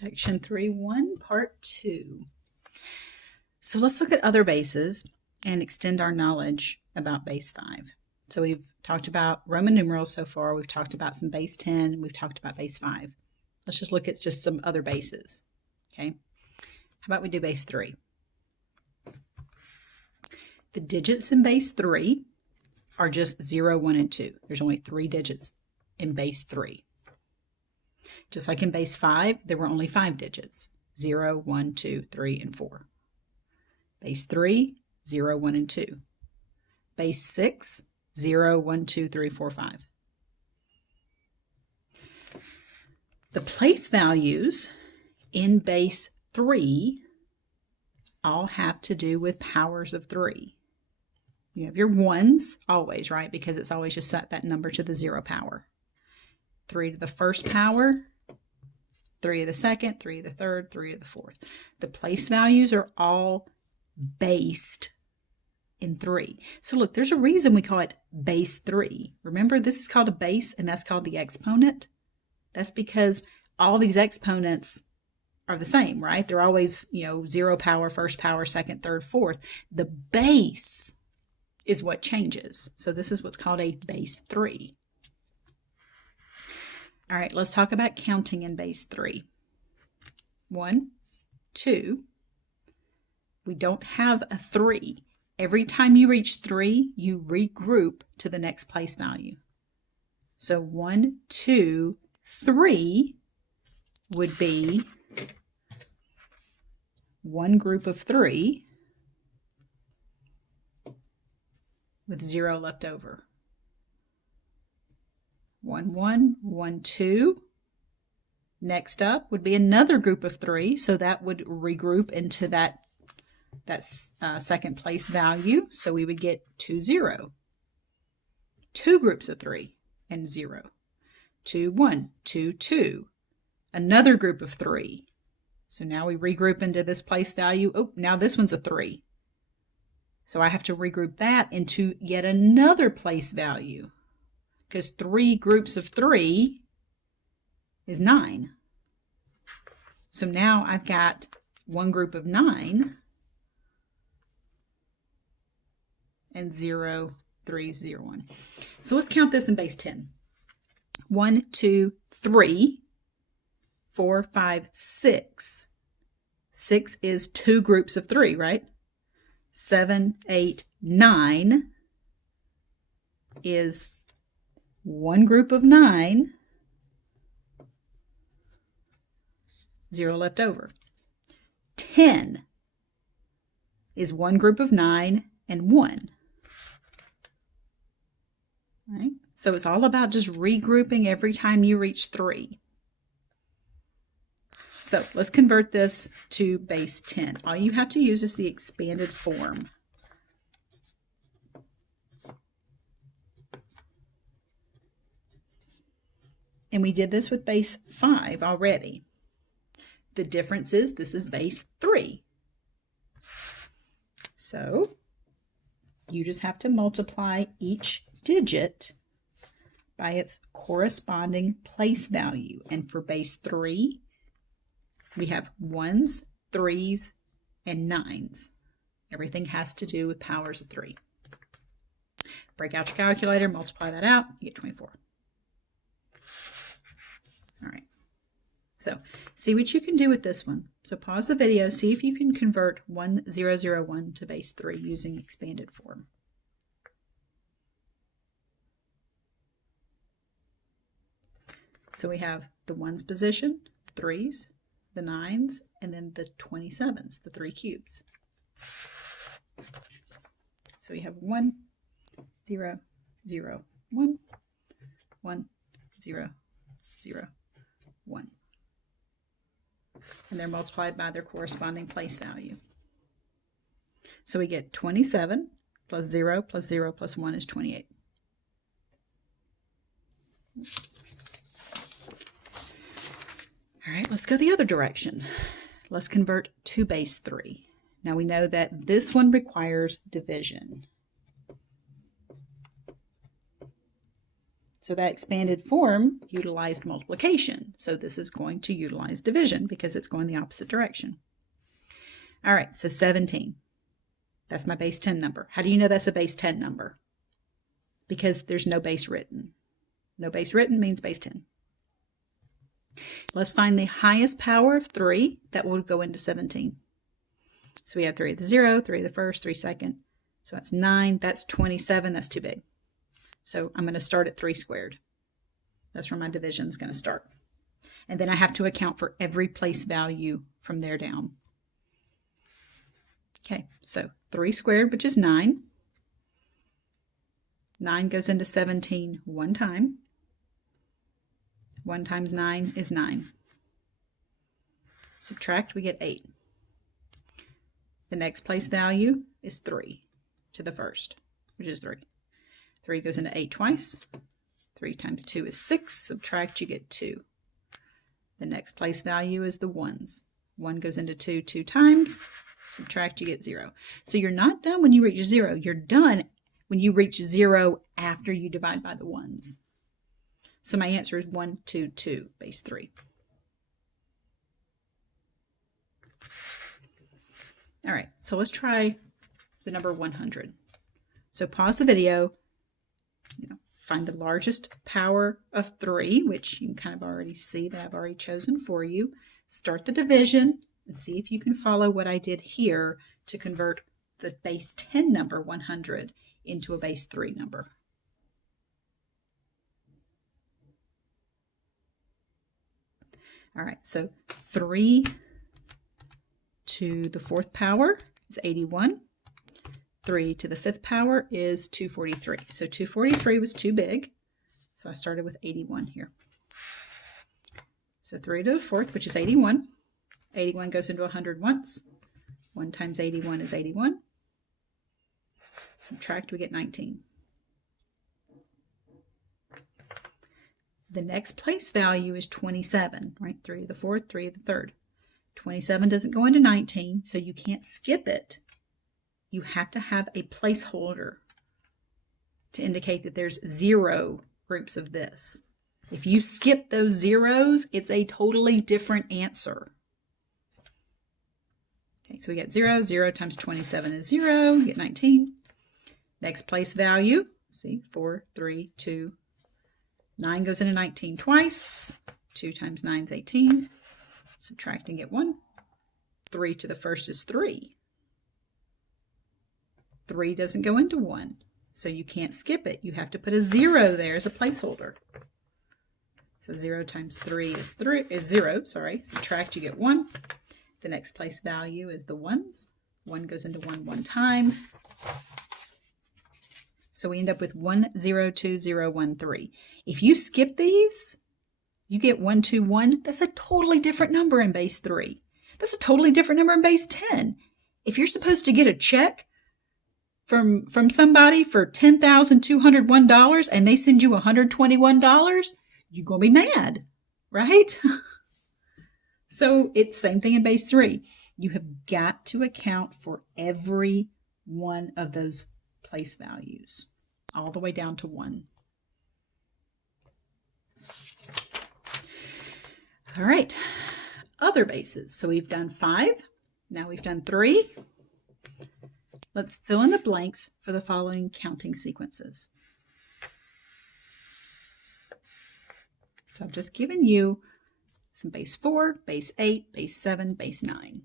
Section 3.1, Part 2. So let's look at other bases and extend our knowledge about base 5. So we've talked about Roman numerals so far. We've talked about some base 10. We've talked about base 5. Let's just look at just some other bases. Okay. How about we do base 3? The digits in base 3 are just 0, 1, and 2. There's only 3 digits in base 3. Just like in base 5, there were only 5 digits. 0, 1, 2, 3, and 4. Base 3, 0, 1, and 2. Base 6, 0, 1, 2, 3, 4, 5. The place values in base 3 all have to do with powers of 3. You have your ones always, right? Because it's always just set that number to the 0 power. 3 to the first power, 3 to the second, 3 to the third, 3 to the fourth. The place values are all based in 3. So look, there's a reason we call it base 3. Remember, this is called a base, and that's called the exponent. That's because all these exponents are the same, right? They're always, 0 power, first power, second, third, fourth. The base is what changes. So this is what's called a base 3. All right, let's talk about counting in base 3. 1, 2. We don't have a 3. Every time you reach 3, you regroup to the next place value. So 1, 2, 3 would be one group of 3 with 0 left over. 1, 1, 1, 2. Next up would be another group of 3, so that would regroup into that second place value. So we would get 2, 0. 2 groups of 3 and 0. 2, 1, 2, 2. Another group of 3. So now we regroup into this place value. Oh, now this one's a 3. So I have to regroup that into yet another place value, because 3 groups of 3 is 9. So now I've got one group of 9 and 0, 3, 0, 1. So let's count this in base 10. 1, 2, 3, 4, 5, 6. 6 is 2 groups of 3, right? 7, 8, 9 is one group of 9, 0 left over. 10 is one group of 9 and 1. Right? So it's all about just regrouping every time you reach 3. So let's convert this to base 10. All you have to use is the expanded form. And we did this with base 5 already. The difference is this is base 3. So you just have to multiply each digit by its corresponding place value. And for base 3, we have 1s, 3s, and 9s. Everything has to do with powers of 3. Break out your calculator, multiply that out, you get 24. All right. So see what you can do with this one. So pause the video, see if you can convert 1001 to base 3 using expanded form. So we have the 1's position, 3's, the 9's, and then the 27's, the 3 cubes. So we have 1, 0, 0, 1, 1, 0, 0, 1. And they're multiplied by their corresponding place value. So we get 27 plus 0 plus 0 plus 1 is 28. All right, let's go the other direction. Let's convert to base 3. Now we know that this one requires division. So that expanded form utilized multiplication. So this is going to utilize division because it's going the opposite direction. All right, so 17. That's my base 10 number. How do you know that's a base 10 number? Because there's no base written. No base written means base 10. Let's find the highest power of 3 that will go into 17. So we have 3 at the 0, 3 at the first, 3 second. So that's 9. That's 27. That's too big. So I'm going to start at 3 squared. That's where my division is going to start. And then I have to account for every place value from there down. Okay, so 3 squared, which is 9. 9 goes into 17 one time. 1 times 9 is 9. Subtract, we get 8. The next place value is 3 to the first, which is 3. 3 goes into 8 twice. 3 times 2 is 6. Subtract, you get 2. The next place value is the 1s. 1 goes into 2 2 times. Subtract, you get 0. So you're not done when you reach 0. You're done when you reach 0 after you divide by the 1s. So my answer is 1, 2, 2, base 3. All right, so let's try the number 100. So pause the video, find the largest power of 3, which you can kind of already see that I've already chosen for you. Start the division and see if you can follow what I did here to convert the base 10 number 100 into a base 3 number. All right, so 3 to the 4th power is 81. 3 to the 5th power is 243. So 243 was too big, so I started with 81 here. So 3 to the 4th, which is 81. 81 goes into 100 once. 1 times 81 is 81. Subtract, we get 19. The next place value is 27, right? 3 to the 4th, 3 to the 3rd. 27 doesn't go into 19, so you can't skip it. You have to have a placeholder to indicate that there's 0 groups of this. If you skip those zeros, it's a totally different answer. Okay, so we get 0. 0 times 27 is 0. You get 19. Next place value, see, 4, 3, 2. 9 goes into 19 twice. 2 times 9 is 18. Subtract and get 1. 3 to the first is 3. 3 doesn't go into 1, so you can't skip it. You have to put a 0 there as a placeholder. So 0 times 3 is 0. Subtract, you get 1. The next place value is the 1s. 1 goes into 1 one time. So we end up with 1, 0, 2, 0, 1, 3. If you skip these, you get 1, 2, 1. That's a totally different number in base 3. That's a totally different number in base 10. If you're supposed to get a check from somebody for $10,201 and they send you $121, you're going to be mad, right? So it's same thing in base 3. You have got to account for every one of those place values, all the way down to 1. All right, other bases. So we've done 5. Now we've done 3. Let's fill in the blanks for the following counting sequences. So I've just given you some base 4, base 8, base 7, base 9.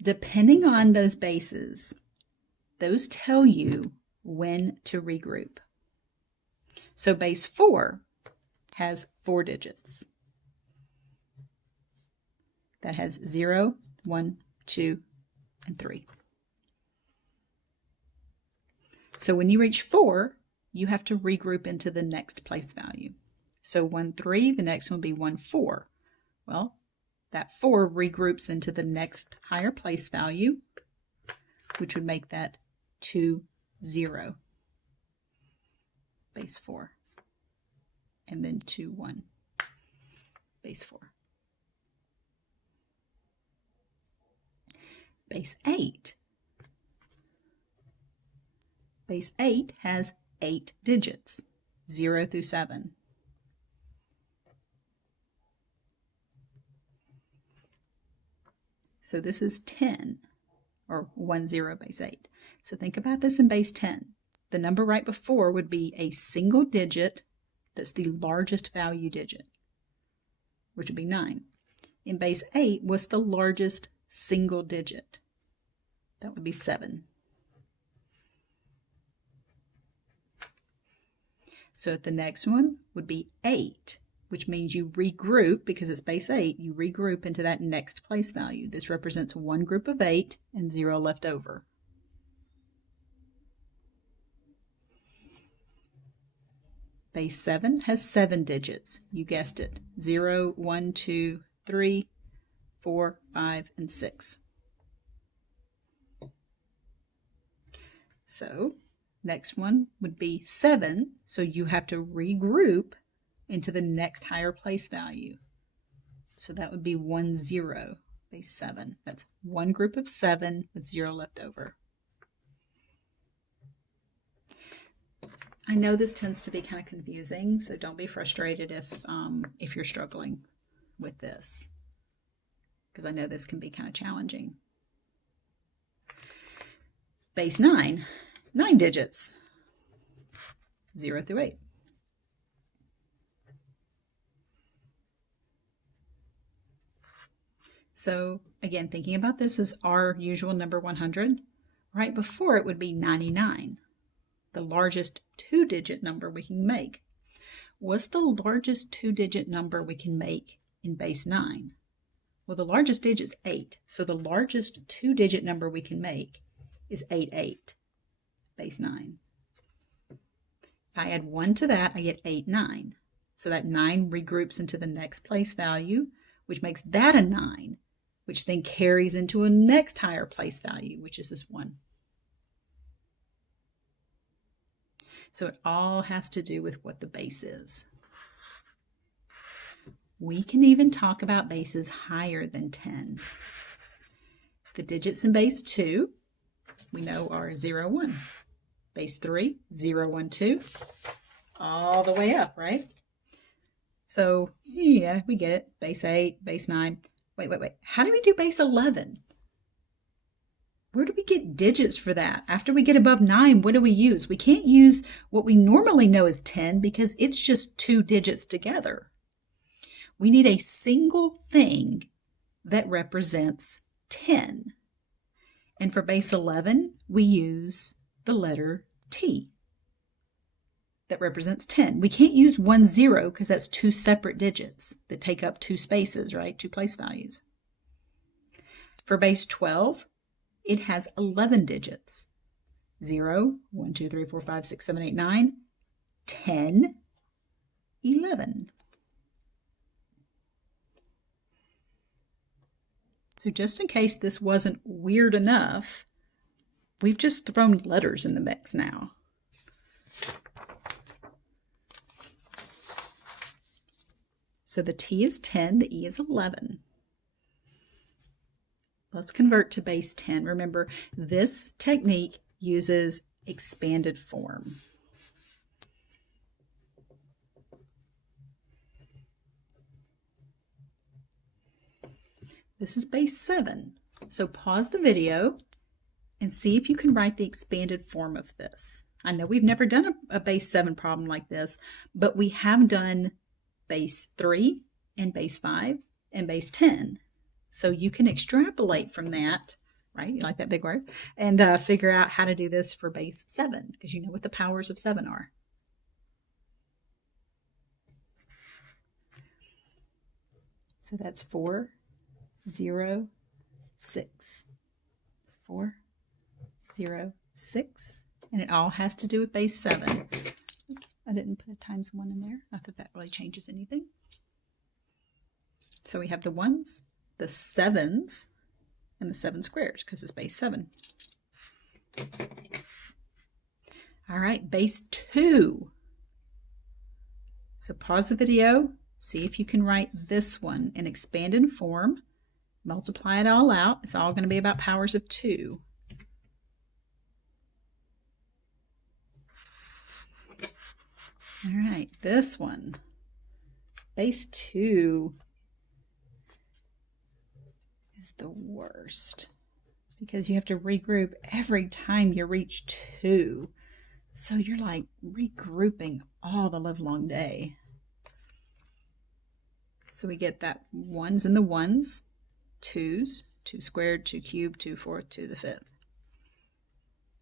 Depending on those bases, those tell you when to regroup. So base 4 has 4 digits. That has 0, 1, 2, and 3. So when you reach 4, you have to regroup into the next place value. So 1, 3, the next one will be 1, 4. Well, that 4 regroups into the next higher place value, which would make that 2, 0. Base 4. And then 2, 1. Base 4. Base 8. Base 8 has 8 digits, 0 through 7. So this is 10, or 10 base 8. So think about this in base 10. The number right before would be a single digit that's the largest value digit, which would be 9. In base 8, what's the largest single digit? That would be 7. So the next one would be 8, which means you regroup, because it's base 8, you regroup into that next place value. This represents one group of 8 and 0 left over. Base 7 has 7 digits. You guessed it. 0, 1, 2, 3, 4, 5, and 6. So next one would be 7. So you have to regroup into the next higher place value. So that would be 1, 0, base 7. That's one group of 7 with 0 left over. I know this tends to be kind of confusing, so don't be frustrated if you're struggling with this, because I know this can be kind of challenging. Base 9, 9 digits, 0 through 8. So again, thinking about this as our usual number 100, right before it would be 99. The largest 2-digit number we can make. What's the largest 2-digit number we can make in base 9? Well, the largest digit is 8, so the largest 2-digit number we can make is 88, base 9. If I add 1 to that, I get 8, 9. So that 9 regroups into the next place value, which makes that a 9, which then carries into a next higher place value, which is this 1. So it all has to do with what the base is. We can even talk about bases higher than 10. The digits in base 2, we know, are 0, 1. Base 3, 0, 1, 2, all the way up, right? So, yeah, we get it. Base 8, base 9. Wait. How do we do base 11? Where do we get digits for that? After we get above 9, what do we use? We can't use what we normally know as 10 because it's just 2 digits together. We need a single thing that represents 10. And for base 11, we use the letter T that represents 10. We can't use 1, 0 because that's 2 separate digits that take up 2 spaces, right? 2 place values. For base 12, it has 11 digits. 0, 1, 2, 3, 4, 5, 6, 7, 8, 9, 10, 11. So just in case this wasn't weird enough, we've just thrown letters in the mix now. So the T is 10, the E is 11. Let's convert to base 10. Remember, this technique uses expanded form. This is base 7. So pause the video and see if you can write the expanded form of this. I know we've never done a base 7 problem like this, but we have done base 3 and base 5 and base 10. So you can extrapolate from that, right? You like that big word? And figure out how to do this for base 7, because you know what the powers of 7 are. So that's 4, 0, 6. 4, 0, 6. And it all has to do with base 7. Oops, I didn't put a times 1 in there. Not that that really changes anything. So we have the 1s, the 7s, and the 7 squares because it's base 7. All right, base 2. So pause the video, see if you can write this one in expanded form, multiply it all out. It's all going to be about powers of 2. All right, this one, base 2 is the worst because you have to regroup every time you reach 2. So you're like regrouping all the livelong day. So we get that 1s and the 1s, 2s, 2 squared, 2 cubed, 2 fourth, 2 the 5th.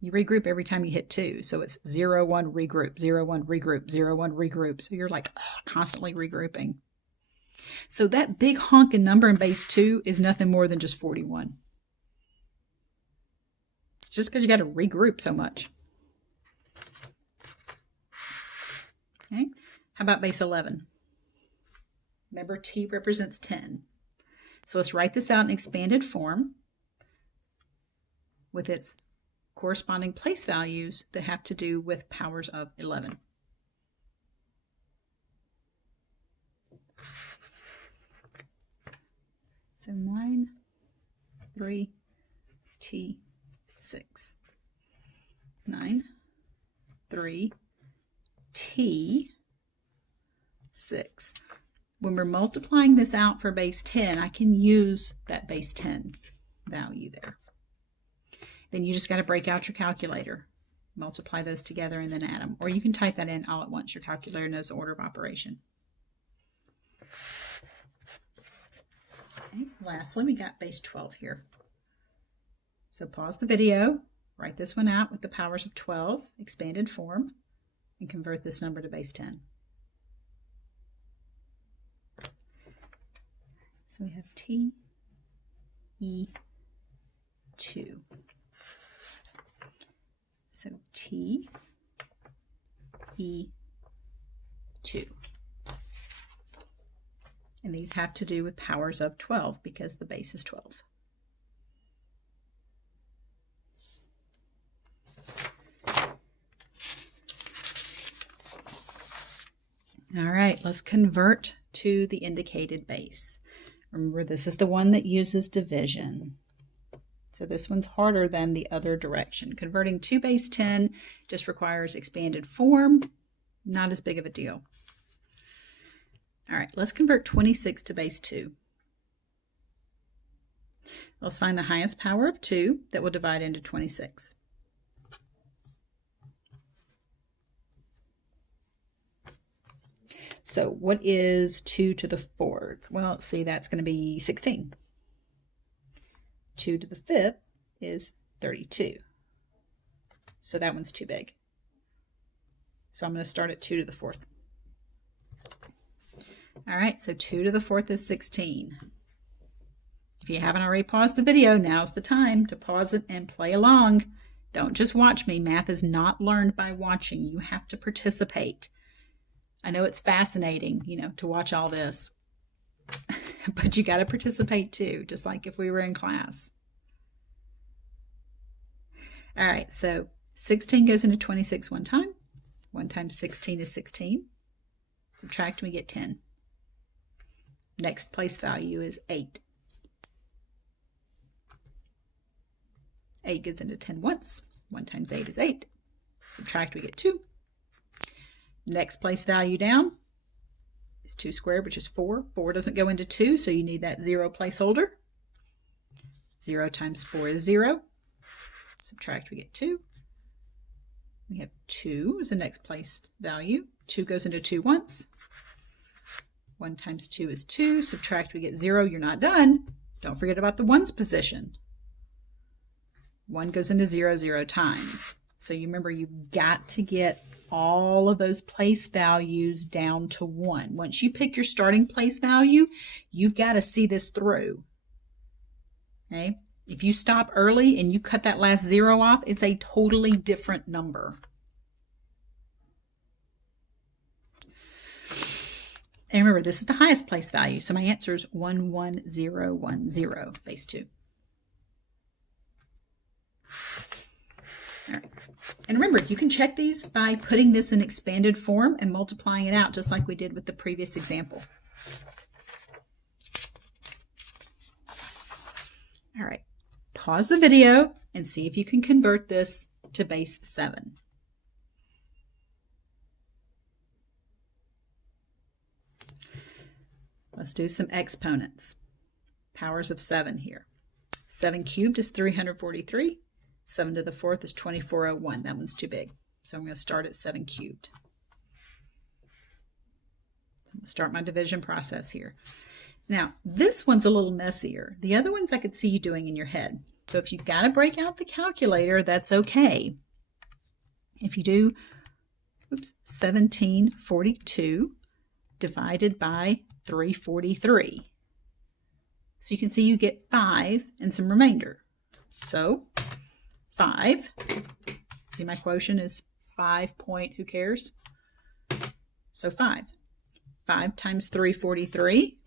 You regroup every time you hit 2. So it's 0, 1, regroup, 0, 1, regroup, 0, 1, regroup. So you're like constantly regrouping. So that big honking number in base 2 is nothing more than just 41. It's just because you got to regroup so much. Okay. How about base 11? Remember, T represents 10. So let's write this out in expanded form with its corresponding place values that have to do with powers of 11. So 9, 3, T, 6. 9, 3, T, 6. When we're multiplying this out for base 10, I can use that base 10 value there. Then you just got to break out your calculator, multiply those together, and then add them. Or you can type that in all at once. Your calculator knows the order of operation. Okay. Lastly, we got base 12 here. So pause the video, write this one out with the powers of 12, expanded form, and convert this number to base 10. So we have T, E, 2. So T, E, 2. And these have to do with powers of 12 because the base is 12. All right, let's convert to the indicated base. Remember, this is the one that uses division. So this one's harder than the other direction. Converting to base 10 just requires expanded form. Not as big of a deal. All right, let's convert 26 to base 2. Let's find the highest power of 2 that will divide into 26. So what is 2 to the 4th? Well, let's see, that's going to be 16. 2 to the 5th is 32. So that one's too big. So I'm going to start at 2 to the 4th. All right, so 2 to the 4th is 16. If you haven't already paused the video, now's the time to pause it and play along. Don't just watch me. Math is not learned by watching. You have to participate. I know it's fascinating, to watch all this, but you got to participate too, just like if we were in class. All right, so 16 goes into 26 one time. 1 times 16 is 16. Subtract, we get 10. Next place value is 8. 8 goes into 10 once. 1 times 8 is 8. Subtract, we get 2. Next place value down is 2 squared, which is 4. 4 doesn't go into 2, so you need that 0 placeholder. 0 times 4 is 0. Subtract, we get 2. We have 2 as the next place value. 2 goes into 2 once. 1 times 2 is 2. Subtract, we get 0. You're not done. Don't forget about the ones position. 1 goes into 0 0 times. So you remember, you've got to get all of those place values down to 1. Once you pick your starting place value, you've got to see this through. Okay? If you stop early and you cut that last 0 off, it's a totally different number. And remember, this is the highest place value, so my answer is 11010, base 2. All right. And remember, you can check these by putting this in expanded form and multiplying it out, just like we did with the previous example. All right. Pause the video and see if you can convert this to base 7. let's do some exponents. Powers of 7 here. 7 cubed is 343. 7 to the 4th is 2401. That one's too big. So I'm going to start at 7 cubed. So I'm going to start my division process here. Now, this one's a little messier. The other ones I could see you doing in your head. So if you've got to break out the calculator, that's okay. If you do, 1742 divided by 343. So you can see you get 5 and some remainder. So 5, see my quotient is 5 point, who cares? So 5. 5 times 343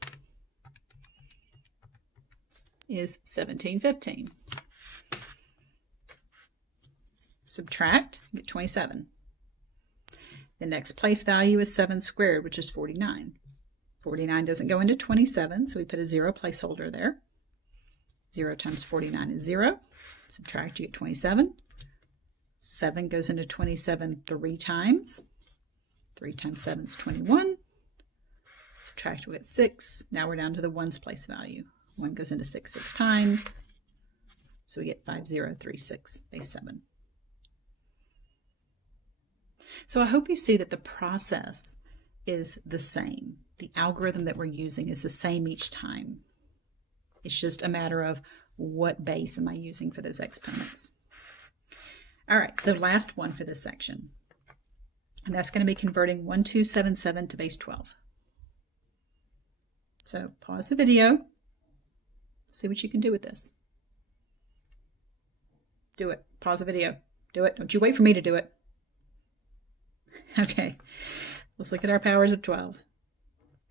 is 1715. Subtract, you get 27. The next place value is 7 squared, which is 49. 49 doesn't go into 27, so we put a 0 placeholder there. 0 times 49 is 0. Subtract, you get 27. 7 goes into 27 3 times. 3 times 7 is 21. Subtract, we get 6. Now we're down to the ones place value. 1 goes into 6 times. So we get 5036, base 7. So I hope you see that the process is the same. The algorithm that we're using is the same each time. It's just a matter of what base am I using for those exponents. All right, so last one for this section. And that's going to be converting 1277 to base 12. So pause the video. See what you can do with this. Do it. Pause the video. Do it. Don't you wait for me to do it. Okay, let's look at our powers of 12.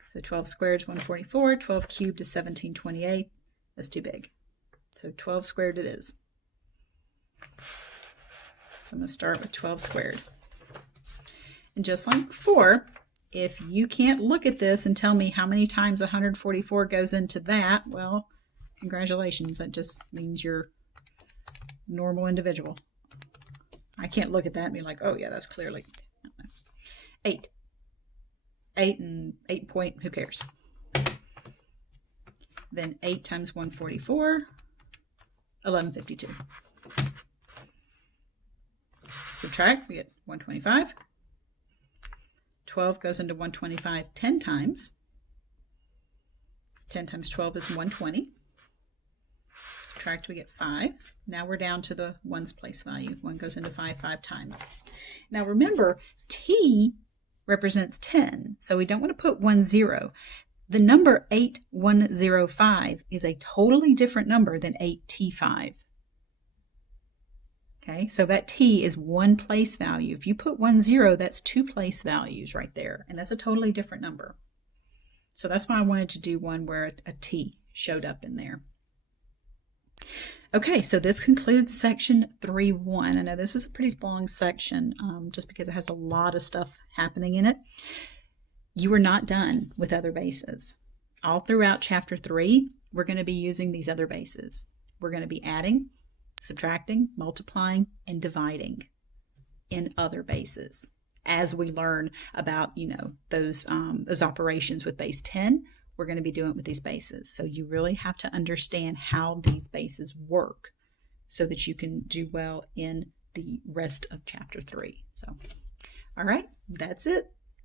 So 12 squared is 144, 12 cubed is 1728. That's too big. So 12 squared it is. So I'm going to start with 12 squared. And just like before, if you can't look at this and tell me how many times 144 goes into that, well, congratulations. That just means you're a normal individual. I can't look at that and be like, oh yeah, that's clearly 8. 8 and 8 point, who cares? Then 8 times 144, 1152. Subtract, we get 125. 12 goes into 125 10 times. 10 times 12 is 120. Subtract, we get 5. Now we're down to the ones place value. 1 goes into 5 times. Now remember, t represents 10, so we don't want to put 10. The number 8105 is a totally different number than 8t5. Okay, so that t is one place value. If you put 10, that's 2 place values right there, and that's a totally different number. So that's why I wanted to do one where a t showed up in there. Okay, so this concludes section 3.1. I know this was a pretty long section just because it has a lot of stuff happening in it. You are not done with other bases. All throughout chapter 3, we're going to be using these other bases. We're going to be adding, subtracting, multiplying, and dividing in other bases. As we learn about, those operations with base 10, we're going to be doing it with these bases. So you really have to understand how these bases work so that you can do well in the rest of chapter 3. So, all right, that's it.